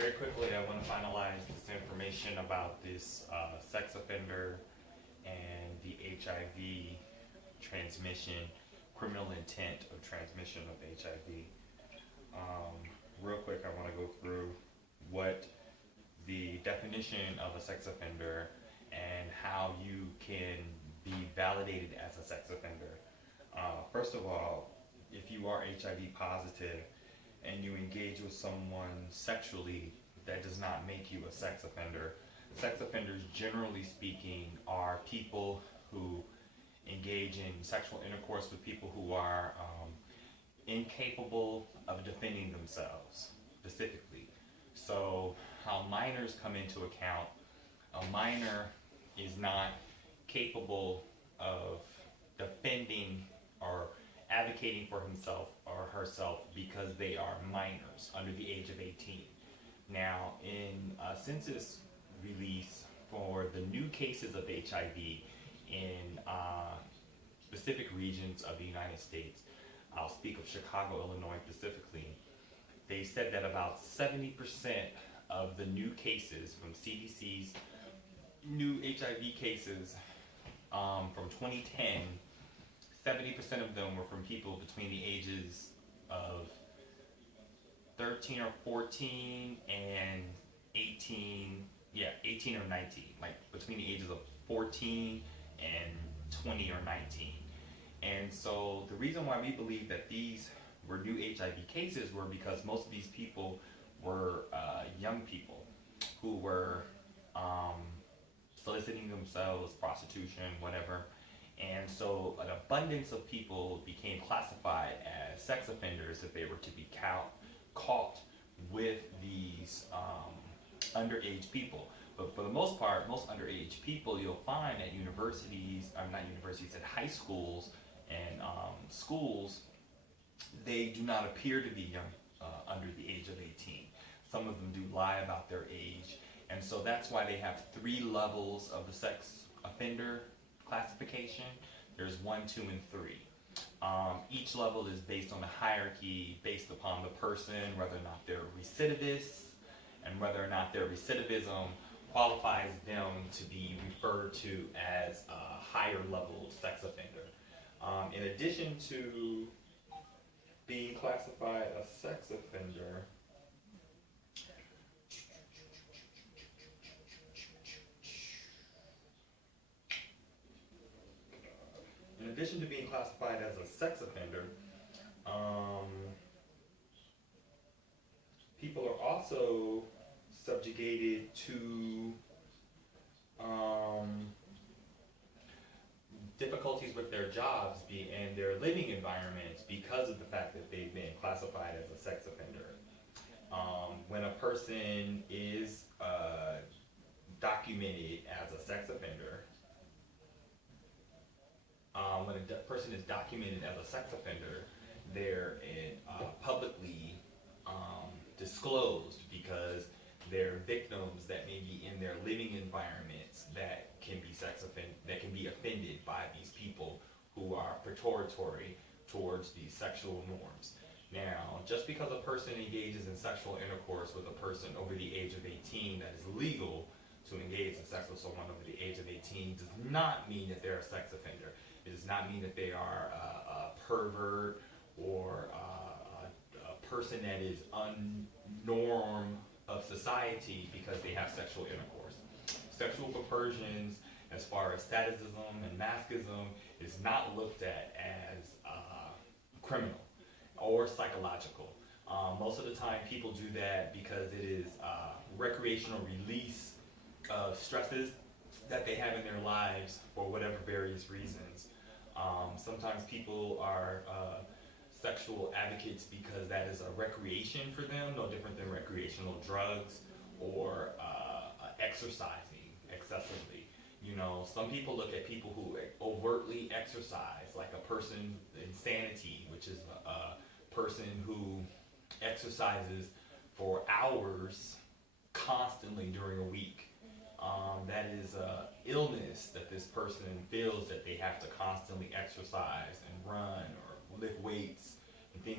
very quickly, I want to finalize this information about this sex offender and the HIV transmission, criminal intent of transmission of HIV. Real quick, I want to go through what the definition of a sex offender and how you can be validated as a sex offender. First of all, if you are HIV positive and you engage with someone sexually, that does not make you a sex offender. Sex offenders, generally speaking, are people who engage in sexual intercourse with people who are incapable of defending themselves, specifically. So, how minors come into account, a minor is not capable of defending or advocating for himself or herself because they are minors under the age of 18. Now, in a census release for the new cases of HIV in specific regions of the United States, I'll speak of Chicago, Illinois specifically, they said that about 70% of the new cases from CDC's new HIV cases from 2010, 70% of them were from people between the ages of 13 or 14 and 18, 18 or 19, like between the ages of 14 and 20 or 19. And so the reason why we believe that these were new HIV cases were because most of these people were young people who were soliciting themselves, prostitution, whatever. And so an abundance of people became classified as sex offenders if they were to be caught with these underage people. But for the most part, most underage people you'll find at universities, not universities, at high schools and schools, they do not appear to be young under the age of 18. Some of them do lie about their age. And so that's why they have 3 levels of the sex offender classification. There's 1, 2, and 3. Each level is based on a hierarchy based upon the person, whether or not they're recidivists, and whether or not their recidivism qualifies them to be referred to as a higher level sex offender. In addition to being classified a sex offender, people are also subjugated to difficulties with their jobs and their living environments because of the fact that they've been classified as a sex offender. When a person is documented as a sex offender, they're publicly disclosed because they're victims that may be in their living environments that can be offended by these people who are precatory towards these sexual norms. Now, just because a person engages in sexual intercourse with a person over the age of 18, that is legal to engage in sex with someone over the age of 18, does not mean that they're a sex offender. It does not mean that they are a pervert or a person that is unnorm of society because they have sexual intercourse. Sexual perversions, as far as sadism and masochism, is not looked at as criminal or psychological. Most of the time people do that because it is recreational release of stresses that they have in their lives for whatever various reasons. Sometimes people are sexual advocates because that is a recreation for them, no different than recreational drugs or exercising excessively. You know, some people look at people who overtly exercise, like a person insanity, which is a person who exercises for hours constantly during a week. That is an illness that this person feels that they have to constantly exercise and run